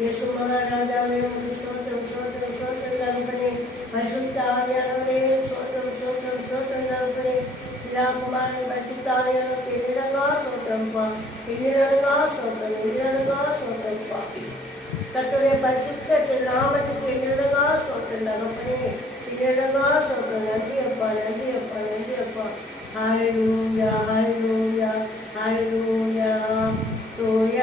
இயேசு மகாராஜாவே உமக்கு ஸ்தோத்திரம் ஸ்தோத்திரம் ஸ்தோத்திரம் தகப்பனே. பரிசுத்த ஆவியானவரே ஸ்தோத்திரம் ஸ்தோத்திரம் ஸ்தோத்திரம் தகப்பனே. பிதா குமாரன் பரிசுத்த ஆவியானவருக்கு எண்ணிலடங்கா ஸ்தோத்திரம்ப்பா, எண்ணிலடங்கா ஸ்தோத்திரம், எண்ணிலடங்கா ஸ்தோத்திரம்ப்பா. கர்த்தருடைய பரிசுத்த நாமத்துக்கு எண்ணிலடங்கா ஸ்தோத்திரம் தகப்பனே, எண்ணிலடங்கா ஸ்தோத்திரம். நன்றி அப்பா, நன்றி அப்பா, நன்றி அப்பா. ஹல்லேலூயா ஹல்லேலூயா ஹல்லேலூயா. தூய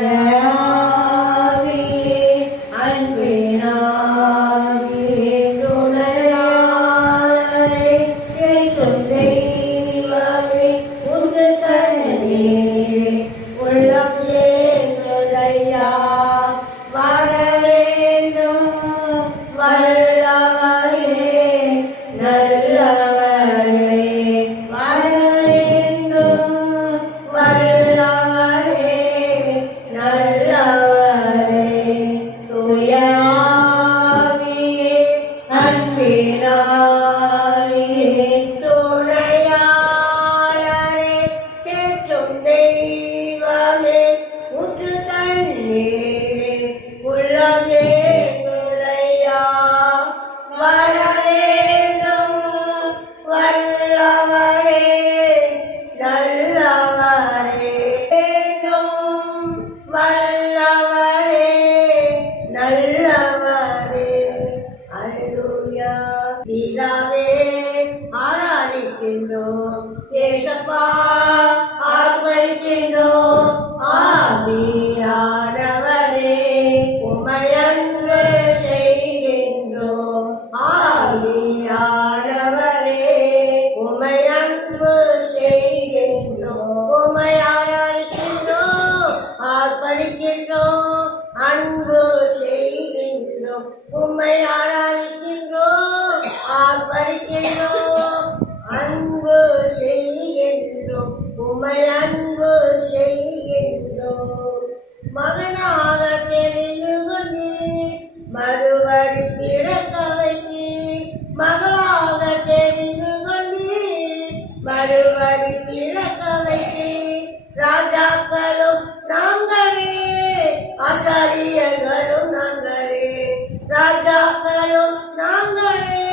ஆராதிக்கின்றோம் ஏசப்பா, ஆர்ப்பரிக்கின்றோம் ஆவியானவரே, உம்மை அன்பு செய்கின்றோம் ஆவியானவரே, உம்மை அன்பு செய்கின்றோம். உம்மை ஆராதிக்கின்றோம் ஆர்ப்பரிக்கின்றோம் அன்பு செய்கின்றோம். உம்மை ஆராதிக்கின்றோம் ஆர்ப்பரிக்கின்றோம் அன்பு செய்கின்றோம். உம்மை அன்பு செய்கின்றோம். மகனாக தெரிந்து கொண்டு மறுபடி பிறக்க வைத்து, மகளாக தெரிந்து கொண்டு மறுபடி பிறக்க வைத்து, ராஜாக்களும் நாங்களே ஆசாரியர்களும் நாங்களே, ராஜாக்களும் நாங்களே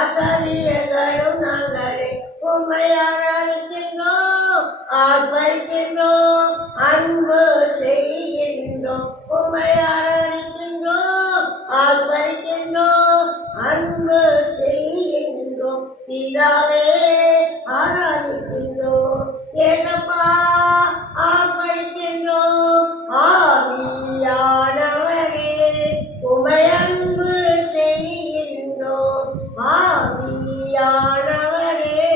ஆசாரியர்களும் நாங்களே. உம்மை ஆராதிக்கின்றோம் ஆர்ப்பரிக்கின்றோம் அன்பு செய்கின்றோம். உம்மை ஆராதிக்கின்றோம் ஆர்ப்பரிக்கின்றோம் அன்பு செய்கின்றோம். பிதாவே ஆராதிக்கின்றோம் ஏசப்பா, ஆர்ப்பரிக்கின்றோம் ஆவியானவரே, உம்மை அன்பு செய்கின்றோம் ஆவியானவரே,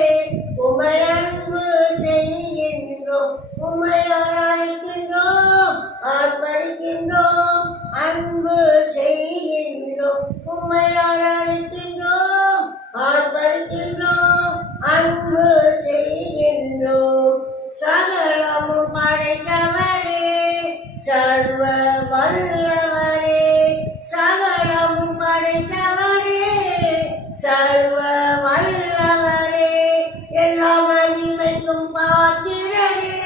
உம்மை அன்பு செய்கின்றோம். உம்மை ஆராதிக்கின்றோம் ஆர்ப்பரிக்கின்றோம் அன்பு செய்கின்றோம். உம்மை ஆராதிக்கின்றோம் ஆர்ப்பரிக்கின்றோம் அன்பு செய்கின்றோம். சகலமும் படைத்தவரே, சர்வ வல்லவரே, சகலமும் படைத்தவரே, சர்வ வல்லவரே, எல்லா மகிமைக்கும் பாத்திரரே,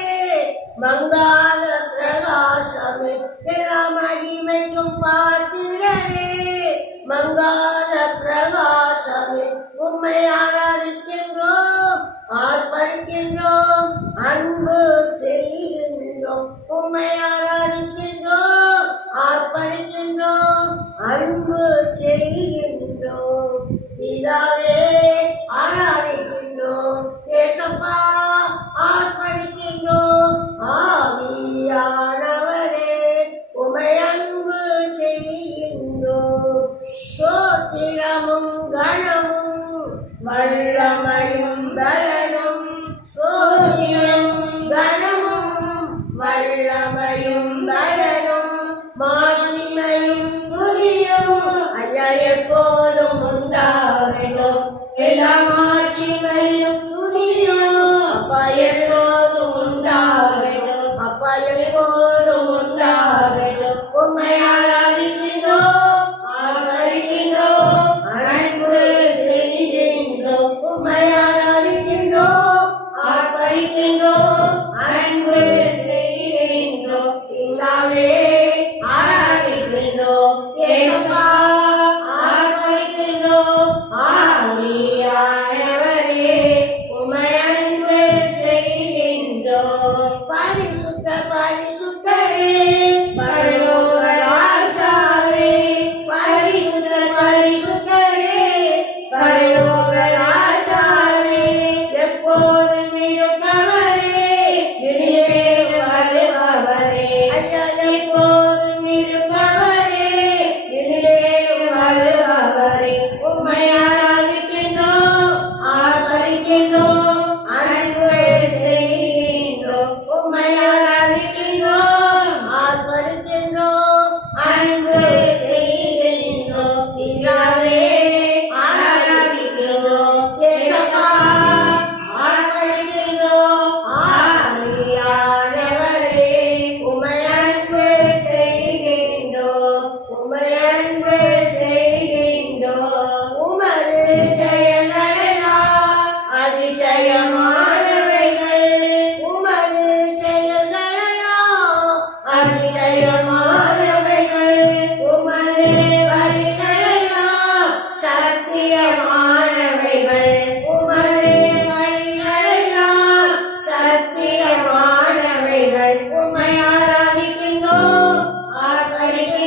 மங்காத பிரகாசமே, எல்லா மகிமைக்கும் பாத்திரரே, மங்காத பிரகாசமே. உம்மை ஆராதிக்கின்றோம் ஆர்ப்பரிக்கின்றோம் அன்பு செய்கின்றோம். உம்மை ஆராதிக்கின்றோம் ஆர்ப்பரிக்கின்றோம் அன்பு செய்கின்றோம். பிதாவே ஆராதிக்கின்றோம் ஏசப்பா, ஆர்ப்பரிக்கின்றோம் ஆவியானவரே, உம்மை அன்பு செய்கின்றோம். ஸ்தோத்திரமும் கனமும் வல்லமையும் பலனும், ஸ்தோத்திரமும் கனமும் வல்லமையும் பலனும், மாட்சிமையும் துதியும் ஐயா எப்போதும் உண்டாகட்டும். எல்லா மாட்சிமையும் துதியும் அப்பா எப்போதும் உண்டாகட்டும், அப்பா எப்போதும் உண்டாகட்டும். உம்மை ஆராதிக்கின்றோம் ஆராதிக்கின்றோம் அன்பு செய்கின்றோம். உம்மை ஆராதிக்கின்றோம் ஆர்ப்பரிக்கின்றோம் அன்பு செய்கின்றோம். பிதாவே ஆராதிக்கின்றோம்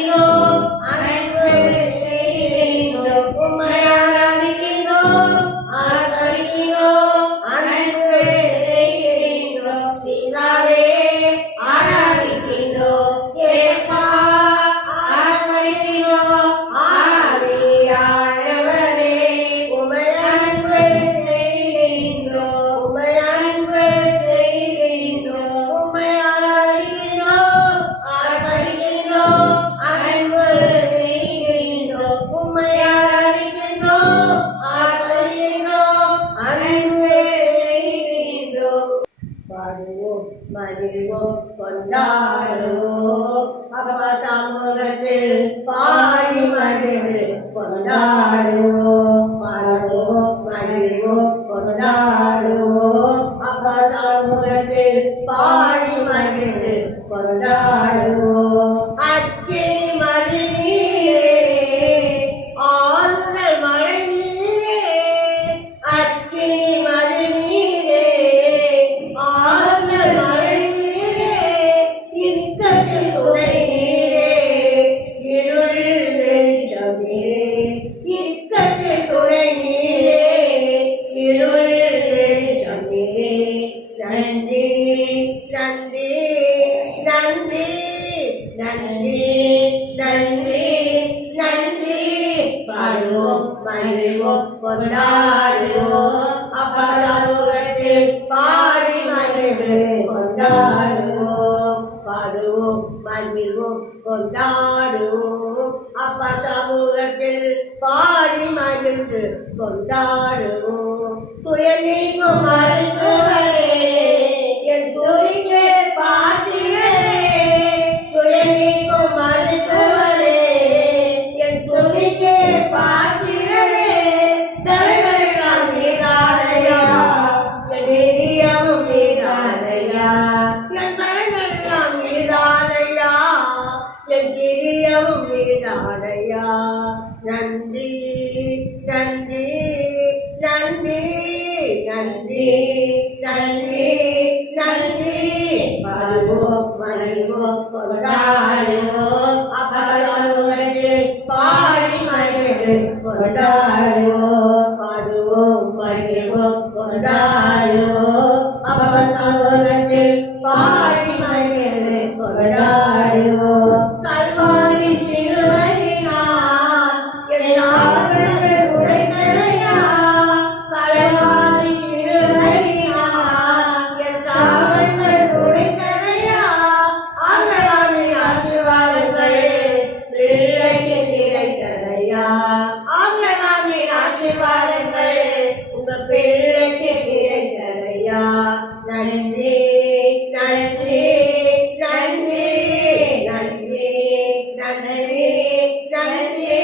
ஆராதிக்கின்றோம் அன்பு செய்கின்றோம் உம்மை ஆராதிக்கின்றோம் ஆராதிக்கின்றோம் அன்பு செய்கின்றோம் பிதாவே ஆராதிக்கின்றோம் இயேசா ஆராதிக்கின்றோம் ஆவியானவரே உம்மை அன்பு செய்கின்றோம் உம்மை அன்பு செய்கின்றோம் உம்மை ஆராதிக்கின்றோம் ஆராதிக்கின்றோம் அன்பு செய்கின்றோம் உம்மை ஆராதிக்கின்றோம் ஆராதிக்கின்றோம் அன்பு செய்கின்றோம் பாடுவோம் மகிழ்வோம் கொண்டாடுவோம் அப்பா சமூகத்தில் பாடி மகிழ்ந்து கொண்டாடுவோம் பாடுவோம் மகிழ்வோம் கொண்டாடுவோம் அப்பா சமூகத்தில் பாடி மகிழ்ந்து கொண்டாடுவோம் அக்கினி மகிழ்நீரே ஆறுதல் மழை நீரே அக்கினி மகிழ்நீரே ஆறுதல் மழை நீரே இக்கட்டில் துணை நீரே இருளில் வெளிச்சம் நீரே இக்கட்டில் துணை நீரே இருளில் வெளிச்சம் நீரே நன்றி நன்றி நன்றி நன்றி நன்றி நன்றி பாடுவோம் மகிழ்வோம் கொண்டாடுவோம் அப்பா சமூகத்தில் பாடி மகிழ்ந்து கொண்டாடுவோம் பாடுவோம் மகிழ்வோம் கொண்டாடுவோம் அப்பா சமூகத்தில் பாடி மகிழ்ந்து கொண்டாடுவோம் துயர் நீக்கும் மருத்துவரே என் துதிக்கு பாத்திரரே துயர் நீக்கும் மருத்துவரே என் துதிக்கு பாத்திரரே தலைவரெல்லாம் நீதானையா என் நெறியமும் நீதானையா என் தலைவரெல்லாம் நீதானையா என் கிரியமும் நீதானையா நன்றி நன்றி நன்றி நன்றி நன்றி நன்றி பாடுவோம் மகிழ்வோம் கொண்டாடுவோம் அப்பா சமூகத்தில் பாடி மகிழ்ந்து கொண்டாடுவோம் பாடுவோம் மகிழ்வோம் கொண்டாடுவோம் அப்பா சமூகத்தில் பாடி மகிழ்ந்து கொண்டாடுவோம் கல்வாரி சிலுவையினால் என் சாபங்கள் உடைந்ததையா கல்வாரி சிலுவையினால் என் சாபங்கள் உடைந்ததையா ஆண்டவரின் ஆசீர்வாதங்கள் பிள்ளைக்கு கிடைத்ததையா ஆண்டவரின் ஆசீர்வாதங்கள் உங்க பிள்ளைக்கு கிடைத்ததையா நன்றி நன்றி நன்றி நன்றி நன்றி நன்றி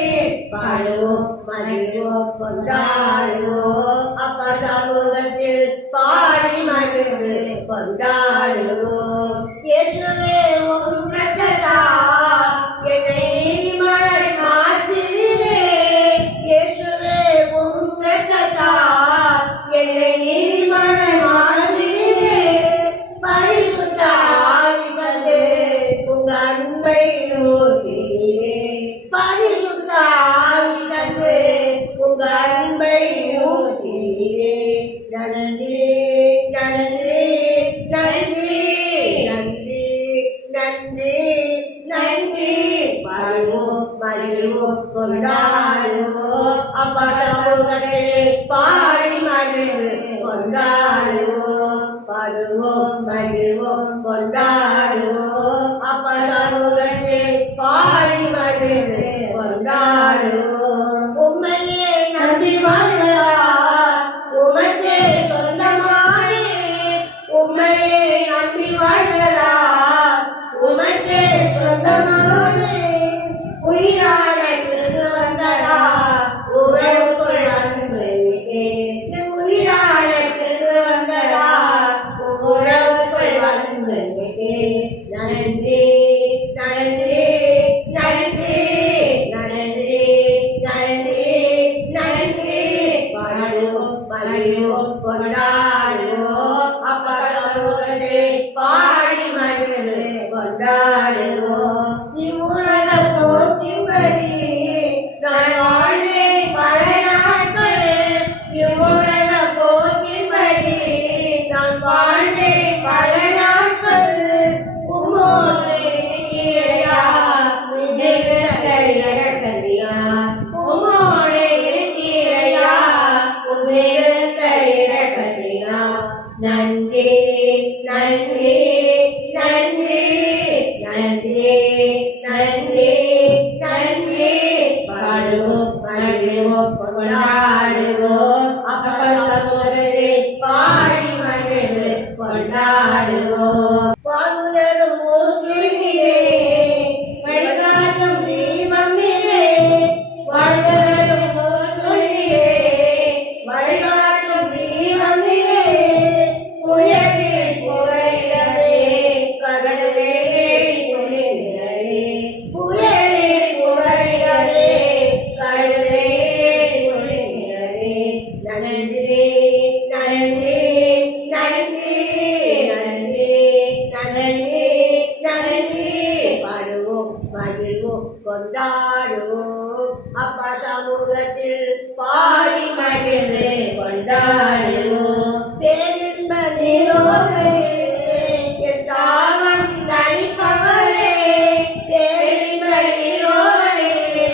பாடுவோம் மகிழ்வோம் கொண்டாடுவோம் அப்பா சமூகத்தில் பாடி மகிழ்ந்து கொண்டாடுவோம் இயேசுவே உம் இரத்தத்தால் என்னை நீதிமானாய் மாற்றினீரே இயேசுவே உம் இரத்தத்தால் என்னை நீதிமானாய் மாற்றினீரே பரிசுத்த ஆவி தந்து உங்க அன்பை ஊற்றினீரே பரிசுத்த ஆவி தந்து உங்க அன்பை ஊற்றினீரே நன்றி நன்றி நன்றி நன்றி நன்றி நன்றி பாடுவோம் மகிழ்வோம் கொண்டாடுவோம் அப்பா சமூகத்தில் பாடி மகிழ்ந்து கொண்டாடுவோம் பாடுவோம் மகிழ்வோம் கொண்டாடுவோம் அப்பா சமூகத்தில் பாடி மகிழ்ந்து கொண்டாடுவோம் உம்மையே நம்பி வாழலாம் உமக்கே சொந்தமானே உம்மையே நம்பி வாழலாம் உமக்கே சொந்தமானே உயிரான கிறிஸ்து வந்ததா உறவுக்குள் அன்பு விட்டேன் உயிரான கிறிஸ்து வந்ததா உறவுக்குள் அன்பு விட்டேன் நன்றி நன்றி நன்றி நன்றி நன்றி நன்றி பாடுவோம் மகிழ்வோம் கொண்டாடுவோம் அப்பா சமூகத்தில் பாடி மகிழ்ந்து கொண்டாடுவோம் இவ்வுலகம் இறக்கதியா உம்மோடு இருக்கிறையா உம்மிருந்த இறக்கதியா நன்றி நன்றி நன்றி நன்றி நன்றி நன்றி பாடுவோம் மகிழ்வோம் கொண்டாடுவோம் அப்ப சமூகத்தில் பாடி மகிழ்ந்து கொண்டாடுவோம் பாடுதரும் ஊற்றுளியே வழிகாட்டும் தீபமிலே வாழ்வதரும் ஊற்றுளியே வழிகாட்டும் தீபமிலே புயலில் புகையிலே கடலே புயலிலே புயலில் புகையிலே கடலே புயலிலே நன்றி நன்றி நன்றி நன்றி நன்றி நன்றி பாடுவோம் மகிழ்வோம் கொண்டாடுவோம் அப்பா சமூகத்தில் பாடி மகிழ்ந்து கொண்டாடுவோம் பேரின்ப நீரோடையே என் தாகம் தனிப்பவரே பேரின்ப நீரோடையே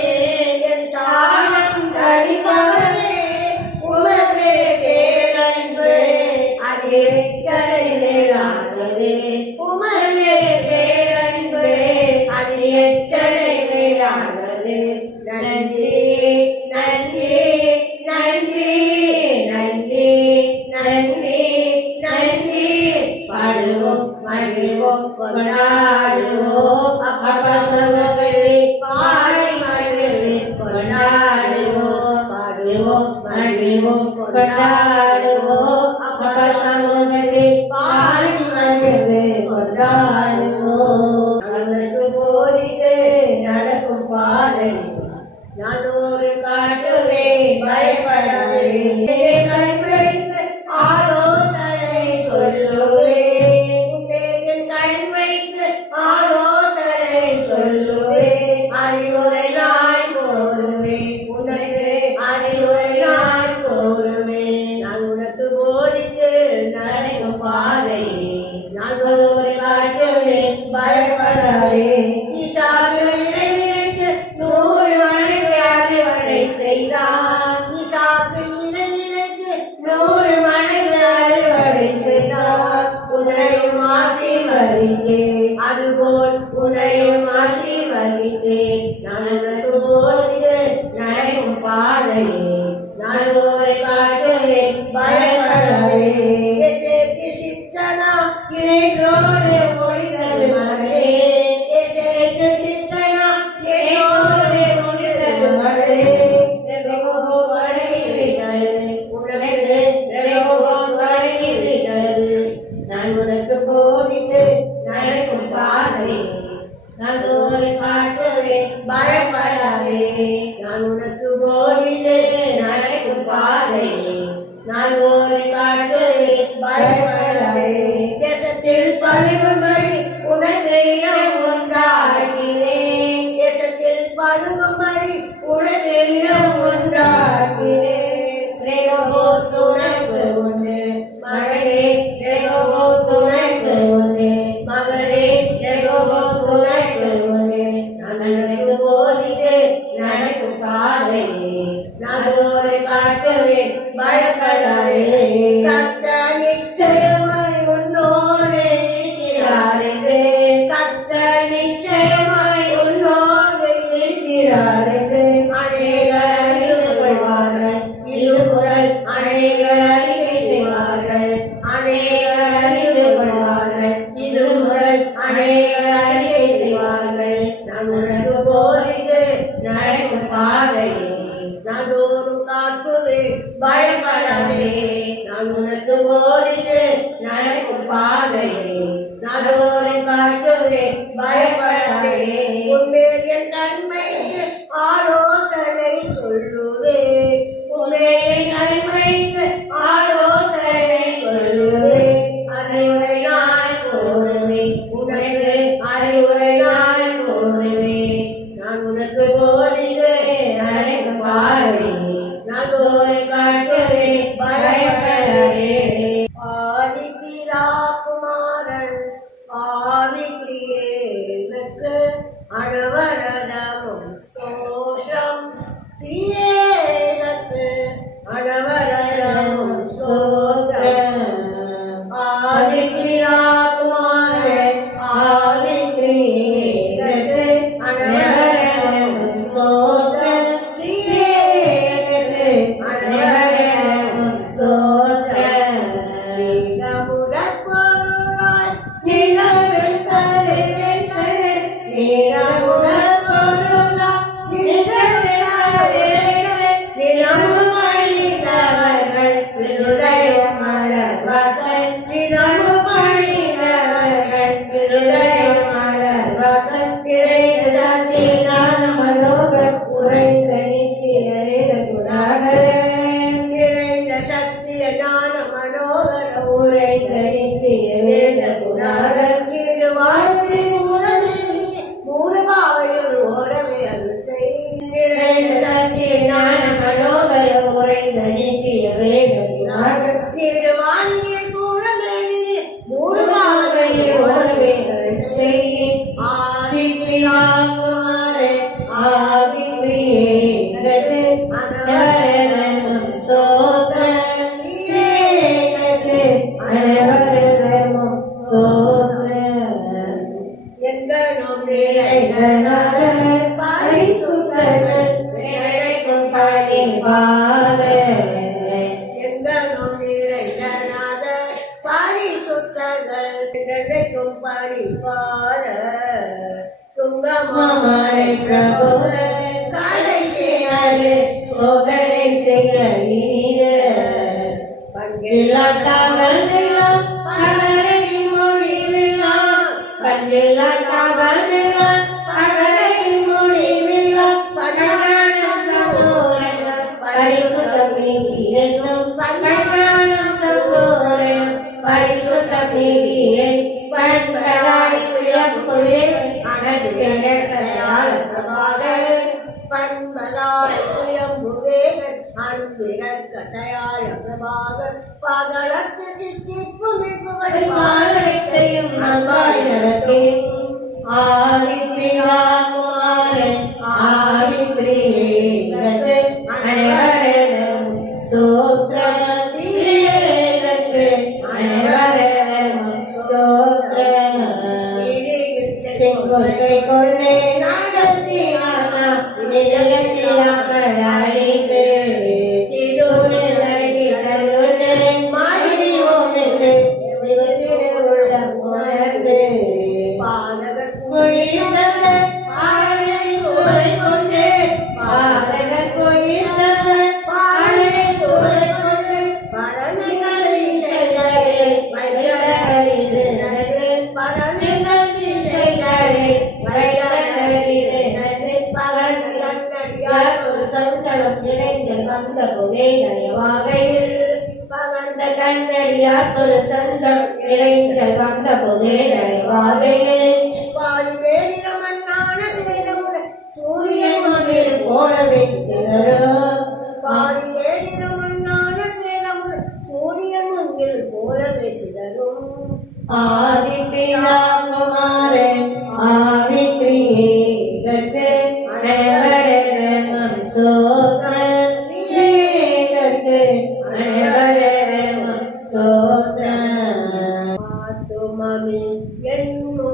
என் தாகம் தனிப்பவரே உமது பேரன்பு அது எத்தனை மேலானது உமது பேரன்பு அது எத்தனை மேலானது நன்றி நன்றி நன்றி நன்றி நன்றி நன்றி பாடுவோம் மகிழ்வோம் கொண்டாடுவோம் அப்பா சமூகத்தில் பாடி மகிழ்ந்து கொண்டாடுவோம் பாடுவோம் மகிழ்வோம் கொண்டாடுவோம் அப்பா சமூகத்தில் பாடி மகிழ்ந்து கொண்டாடுவோம் அவனுக்கு போதித்து நடக்கும் பாதை நான் ஒரு காட்டுவே பயப்படாதே கண்வைத்து ஆலோசனை சொல்லுவே கண் வைத்து ஆலோசனை சொல்லுவே அறிவுரை நான் கோருவே உனக்கு அறிவுரை நான் கோருவே நான் உனக்கு போதித்து நடக்கும் பாதை நான் ஒரு காட்டுவே பயப்படாதே இசாக்கு இறைவிற்கு 100 மடங்கு அறுவடை செய்தான் இசாக்கு இறைவிற்கு 100 மடங்கு அறுவடை செய்தான் உன்னையும் ஆசீர்வதித்தே அதுபோல் உன்னையும் ஆசீர்வதித்தே நான் உனக்கு போதித்து நடக்கும் பாதையே நான் ஒரு காட்டுவே பயப்படாதே சித்தனா இரண்டோடு முடிந்தது மகளே சித்தனா என்னோடு முடிந்தது மகளே நான் உனக்கு போதித்து நடக்கும் பாதை நான் ஒரு காட்டுவே பயப்படாதே நான் உனக்கு போதித்து நடக்கும் பாதை நான் ஒரு காட்டுவே பயப்படாதே தேசத்தில் பழுகும்படி உனக்கு இடம் உண்டாக்கினேன் தேசத்தில் பழுகும்படி உனக்கு இடம் உண்டாக்கினேன் துணைக்கு உண்டு மகனே துணைக்கு உண்டு மகனே துணைக்கு உண்டு நான் போதித்து நடக்கும் பாதையே நான் ஒரு காட்டுவே பயப்படாதே கத்த நிச்சயமாய் உன்னோடு இருக்கிறார் என்று கத்த நிச்சயமாய் உன்னோடு இருக்கிறார் என்று அநேகர் அறிந்து கொள்வார்கள் இருபுறல் அநேகர் அறிக்கை செய்வார்கள் அநேகர் அறிந்து கொள்வார்கள் இருபுறல் அநேகர் அறிக்கை செய்வார்கள் நான் உனக்கு போதித்து நடக்கும் பாதையே நான் ஒரு காட்டுவே பயப்படாதே நான் உனக்கு போதித்து நடக்கும் பாதையே நான் ஒரு காட்டுவே பயப்படாதே உன்மேல் என் தன்மைக்கு ஆலோசனை சொல்லுவே உன்மேல் என் தன்மைக்கு ஆலோசனை சொல்லுவே அறிவுரை நான் கோருவே உனக்கு அறிவுரை நான் கோருவே நான் உனக்கு போதித்து நடக்கும் பாதையே நான் ஒரு காட்டுவே பயப்படாதே ஆதிபிதா குமாரன் ஆவிக்கிரியேனுக்கு அனவரதமும் ஞான மனோகரம் குறைந்த நித்திய வேதனாக திருவாணிய சூழலில் மூடுவாதையில் உணவேகள் செய்ய ஆதிப்பியாகுமாரன் ஆதிப்பிரியேகத்து அனவரதனும் சோத்ரன் ஏகத்து அனவரதனும் சோத்ரன் எங்கனும் நிறைந்தனாத பரிசுத்தர்கள் நினைக்கும் பணிவாத எங்கனும் நிறைந்தனாத பரிசுத்தர்கள் நினைக்கும் பணிவாத துங்கமாமரை பிரபுவ கலை செய்யாது சோதனை செய்ய பங்கில்லாட்டாமல் பலரடி மொழிவில்லா பங்கில்லாட்டாமல் பலரடி மொழிவில்லா பரிசுத்தம் என்னும் பரிசுத்தம் பண்பதாய் சுயம்புவே பண்பதாய் சுயம்புவேகன் அன்பிரக்கதையாய பிரபாகர் பகலத்து சித்திப்பு நிற்பவர் பாலத்தையும் நல்வாய் நடக்கே ஆதிப்பியாகுமாரன் ஆதிப்பிரியேகத்து அனைவரனும் சோத்ரத்திலேகத்து அனைவரனும் சோத்ரம் செங்கொட்டை கொள்ளே நாகத்தியானா நிலகத்தியாமடாலிக்கு திருநெல்வேலிகளுடனே மாதிரியோனென்று திருவுள்ளம் உணர்ந்து பாதகர் பொழிசத பாடலை சுவை கொண்டு பாதகர் பொழிசத பாடலை சுவை கொண்டு பரந்துகளின் செய்தலை வைகரிது நன்று பரந்துகளின் செய்தலை வைகரிது நன்று பகர்ந்து கண்டடியார் ஒரு சந்தனம் இளைஞர் வந்த புகை நயவாகையில் பகர்ந்த கண்டடியார் ஒரு சந்தனம் இளைஞர் வந்த புகை நயவாகையில் சூரியன் ஒன்றில் போலவே சிதறும் சூரியன் ஒன்றில் போலவே சிதறும் ஆதிப்பியாகுமாரன் ஆதிப்பிரியேகத்து அனைவரனும் சோத்ரன் ஏகத்து அனைவரனும் சோத்ரன் ஆத்துமமே என் முழு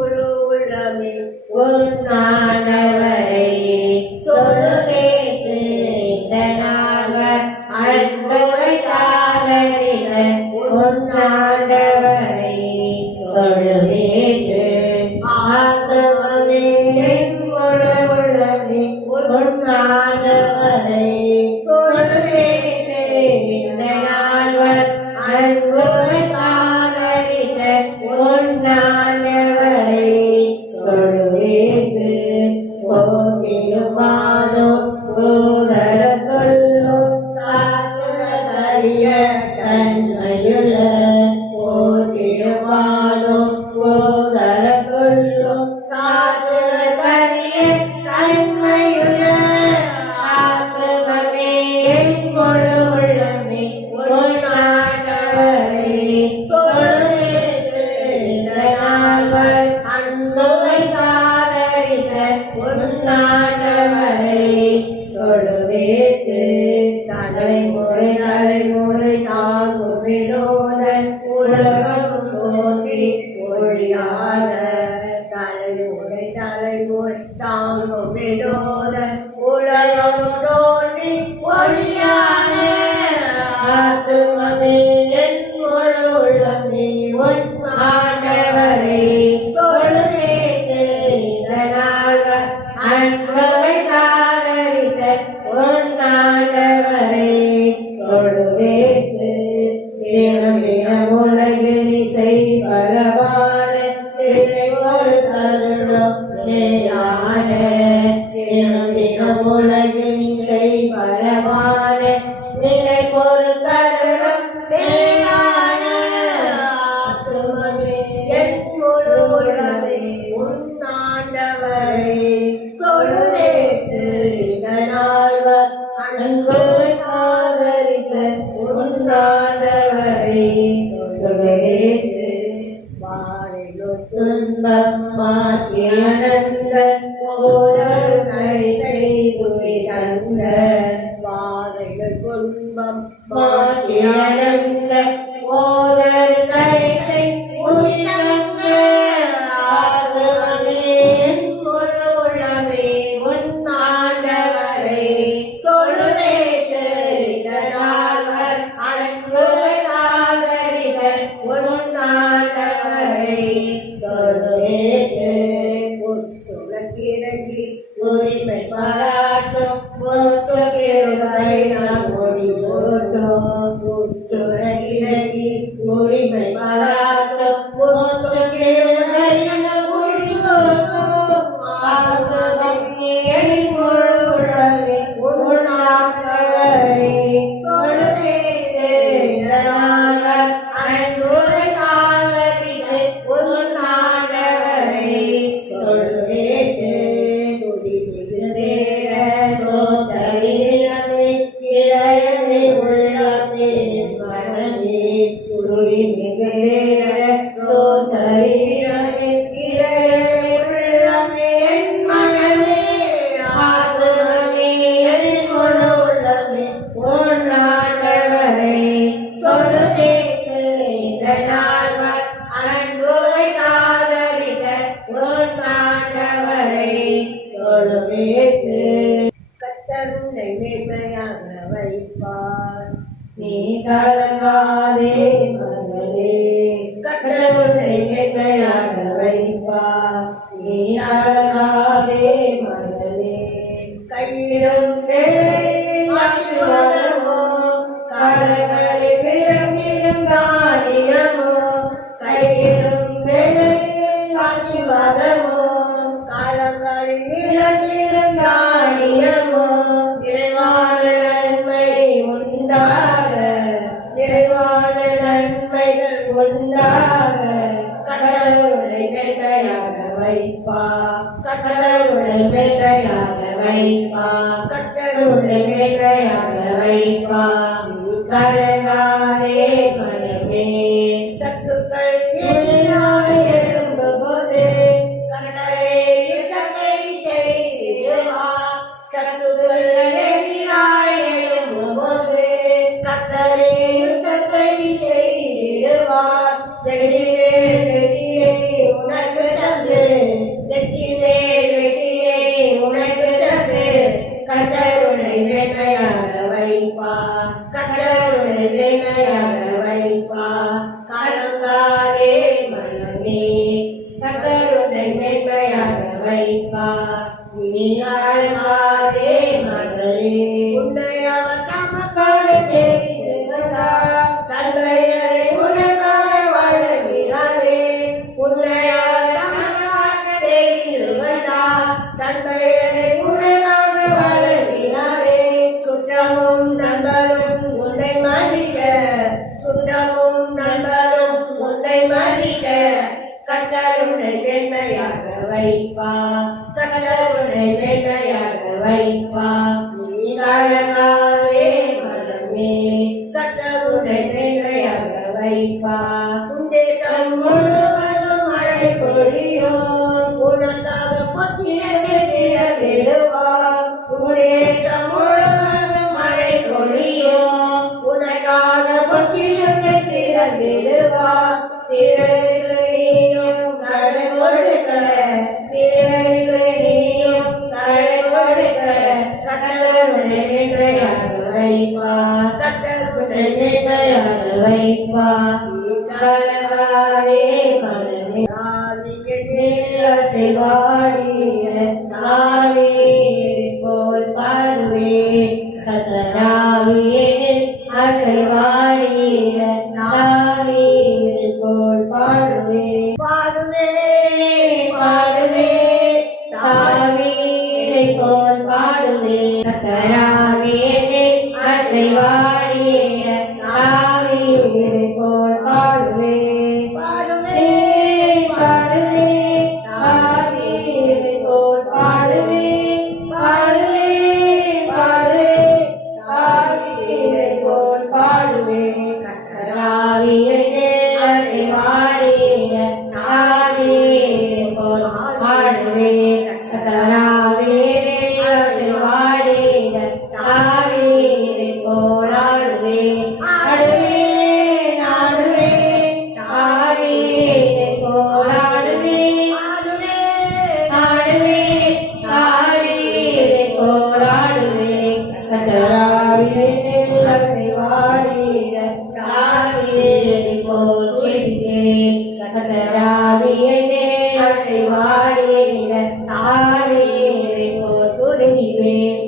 உள்ளமே உன்னானவரை தொழுகேத்து இதனால்வர் அன்புரை காதலிட உன்னாண்டவரை தொழுகேத்து ஆத்துமமே என் முழு உள்ளமே உன்னாண்டவரை தொழுகேத்து இதனால்வர் அன்புரை காதலிட உன்னாண்டவரை தொழுகேத்து போக்கிடுமானோ பூதர கொல்லோ சாத்துரிய தன்மையுள்ள போக்கிடுமானோ பூதர கொல்லோ சாத்துரிய தன்மையுள்ள ஆத்மமே என் முழு உள்ளமே உன்னாண்டவரை தொழுகேத்து இதனால்வர் அன்புவை காதலித்த உன்னாண்டவரை தொழுகேத்து தலைமுறை தலைமுறை தாங்கும் வினோத உலகம் தோன்றி ஒளியாத தலைமுறை தலைமுறை தாங்கும் வினோத உலகம் தோன்றி ஒளியாத ஆத்துமமே என் முழு உள்ளமே உன்னாண்டவரை தொழுகேத்து இதனால்வர் அன்புவை காதலித்த உன்னாண்டவரை தொழுகேத்து தினம் தினம் உலகில் இசை பலவான ஒரு தருணம் மேலான தினம் தினம் உலகில் இசை பலவான நிலை ஒரு தருணம் மேலான ஆத்துமமே என் முழு உள்ளமே உன்னாண்டவரை தொழுதேத்து இதனால்வர் அன்பு ஆதரித்த உன்னாண்டவரை தொழுதேத்து வாழிலும் துன்பம் மாற்றி அனந்த போதனை செய்து தந்த வாழிலும் துன்பம் மாற்றி அனந்த போதனை செய்து தந்த ஆதவனே முழு உலகே உன்னாண்டவரை தொழுதேத்து இதனால்வர் அன்பு ஆதரித்த உன்னாண்டவரை தொழுதேத்து புத்துலகிறங்கி உரிமை பாராட்டும் புத்துகிருவை நாம் மொழி போட்டோம் புத்துலகிறங்கி உரிமை பாராட்டும் புத்துகிருவை நாம் மொழி போட்டோம் என் முழு உலகே உன்னாண்டவரை தொழுதேத்து இதனால்வர் அன்பு ஆதரித்த உன்னாண்டவரை தொழுதேத்து துதிமிகுதேர சோதரியிலே இதயமே உள்ளமே மனமே துதிமிகுதேர சோதரியிலே இதயமே உள்ளமே மனமே ஆத்மமே என் முழு உள்ளமே உன்னாண்டவரை தொழுதேத்து இதனால்வர் அன்புவை ஆதரித்த உன்னாண்டவரை தொழுதேத்து கர்த்தருன்னை மேன்மையாக வைப்பார் நீ கலங்காதே மகளே கர்த்தருன்னை மேன்மையாக வைப்பார் நீ கலங்காதே மகளே கையிடும் ஆசீர்வாதமோ கடற்கரை விரும்பிடும் காரியமோ கையிடும் ஆசீர்வாதமோ காலங்களில் விரும்பிடும் காரியமோ நிறைவான நன்மை உண்டாக நிறைவான நன்மைகள் உண்டாக கர்த்தருடைய மேன்மையாக வைப்பா கர்த்தருடைய மேன்மையாக வைப்பா கர்த்தருடைய மேன்மையாக வைப்பா கலங்காதே மனமே சத்துக்கள் எதிராய் எழும்பும்போது கர்த்தரே யுத்தத்தை செய்திடுவார் சத்துக்கள் எதிராய் எழும்பும்போது கர்த்தரே யுத்தத்தை செய்திடுவார் வெற்றியே வெற்றியை உனக்கு தந்து வெற்றியே வெற்றியை உனக்கு தந்து கர்த்தருடைய மேன்மையாக வைப்பா கர்த்தருடைய மேன்மையாக வைப்பா கலங்காதே மனமே கர்த்தருடைய மேன்மையாக வைப்பா நீ அழகாதே மகளே உன்னை அவர் தமக்காக தெரிந்து கொண்டார் தந்தையரை உனக்காக வழங்கினாரே உன்னை அவர் தமக்காக தெரிந்து கொண்டார் தந்தையரை உனக்காக வழங்கினாரே சுற்றமும் நண்பரும் உன்னை மதிக்க சுற்றமும் நண்பரும் உன்னை மதிக்க கர்த்தருடைய மேன்மையாக வைப்பா கர்த்தருடைய மேன்மையாக வைப்பா நீ கலங்காதே மனமே கர்த்தருடைய மேன்மையாக வைப்பா உன் தேசம் முழுவதும் மழை பொழியும் உனக்காக பொத்தினத்தை திறந்திடுவார் உன் தேசம் முழுவதும் மழை பொழியும் உனக்காக பொத்தினத்தை திறந்திடுவார் பிறருக்கு நீயும் கடன் கொடுக்க பிறருக்கு நீயும் கடன் கொடுக்க கர்த்தருடைய மேன்மையாக வைப்பா கர்த்தருடைய மேன்மையாக வைப்பா கலங்காதே மனமே நானே போல் பாடுவேன் கர்த்தராவியின் அசைவாடிய நானே போல் பாடுவேன் பாடுவேன் பாடுவேன் தாவீதை போல் பாடுவேன் கர்த்தராவியின் அசைவாடிய தாவீதை போல் பாடுவேன் பாடுவேன் பாடுவேன் தாவீதை போல் பாடுவேன் பாடுவேன் பாடுவேன்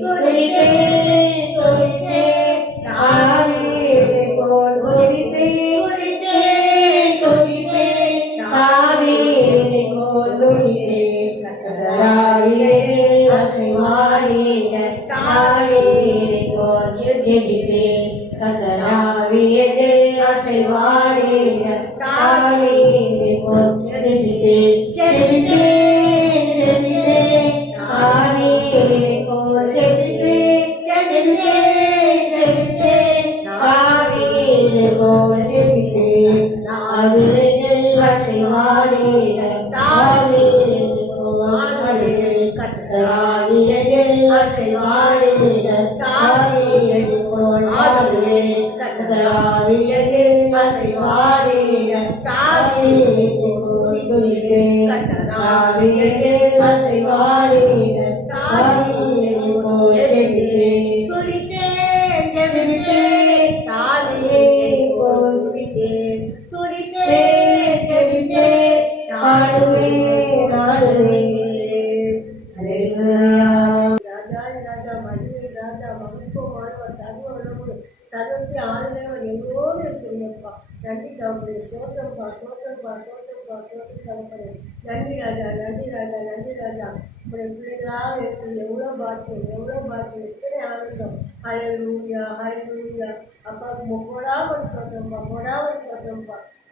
துதித்தேன் துதித்தேன் தாவீதை போல் துதித்தேன் துதித்தேன் துதித்தேன் தாவீதை போல் துதித்தேன் கர்த்தராவியில் அசைவாடிட தாவீதை போல் ஜெபித்தேன் கர்த்தராவியில் அசைவாடிட தாவீதை போல் ஜெபித்தேன் ஜெபித்தேன் ஜெபித்தேன் தாவீதை போல் ஜெபித்தேன் ஜெபித்தேன் ஜெபித்தேன் தாவீதை போல் ஜெபித்தேன் தாவீதில் அசைவாடிட தாவீதை போல் கர்த்தராவியில் அசைவாடிட தாவீதை போல் கர்த்தராவியில் அசைவாடிட தாவீதை போல் கர்த்தராவியில் அசைவாடிட தாவீதை போல் துதித்தேன் ஜெபித்தேன் தாவீதை போல் துதித்தேன் துதித்தேன் ஜெபித்தேன் நாடுவேன் நாடுவேன் ராஜா மகிமை ராஜா மகிழ்ச்சிமானவர் சர்வ சர்வத்தை ஆளுநர் எங்கோடு இருக்கிறீங்கப்பா நன்றி தகப்பனே சோத்திரப்பா சோத்திரப்பா சோத்திரப்பா சோத்திரம் தகப்பனே நன்றி ராஜா நன்றி ராஜா நன்றி ராஜா உங்களுடைய பிள்ளைகளாக இருக்குது எவ்வளோ பாக்கியம் எத்தனை ஆனந்தம் ஹல்லேலூயா ஹல்லேலூயா அப்பா கொடாமல் சோத்திரம்ப்பா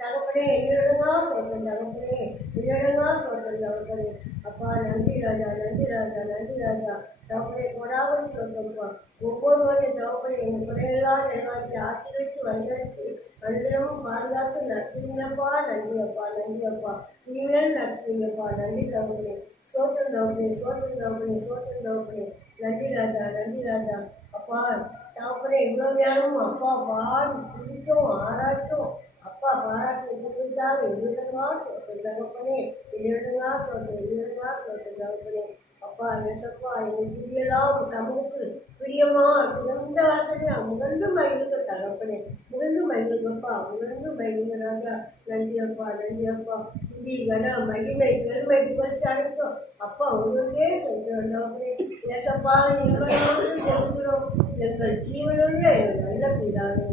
தகப்பனே என்னிடமா சொல்றேன் தகப்பனே என்னிடமா சொல்றேன் தகப்பனே அப்பா நன்றி ராஜா நன்றி ராஜா நன்றி ராஜா தகப்பனே கொடாமல் சொல்றேன்ப்பா ஒவ்வொருவரையும் தகப்பனே எங்கள் பிள்ளைகளாக நிறைவாக்கி ஆசீர்வதித்து வழிநடத்தி அன்றிடமும் பாதுகாத்து நடத்துவீங்கப்பா நன்றி அப்பா நீங்களும் நடத்துவீங்கப்பா நன்றி தகப்பனே சோத்திரம் தகப்பனே நன்றி ராஜா அப்பா தகப்பனே இவ்வளோ நேரமும் அப்பா பாடி பிடிக்கும் ஆராட்டும் அப்பா பாராட்டு கொடுத்தாங்க எவ்வளோவா சொல்கிறேன் தகப்பனே எவ்வளோவா சொல்கிறேன் தகப்பனே அப்பா நெசப்பா எங்கள் பிரியெல்லாம் சமூகத்தில் பிரியமா சிறந்த வாசனையா முகந்து மகிழ்ந்து தகப்பனே முகந்து மகிழ்ந்துங்க ராஜா நன்றி அப்பா புதி கன மகிமை பெருமை புகழ்ச்சி அடைக்கும் அப்பா உங்களுக்கே சொல்கிறோம் தகப்பனே நெசப்பா எங்களோடு சொல்கிறோம் எங்கள் ஜீவனுள்ள எங்கள் நல்ல பிதாவே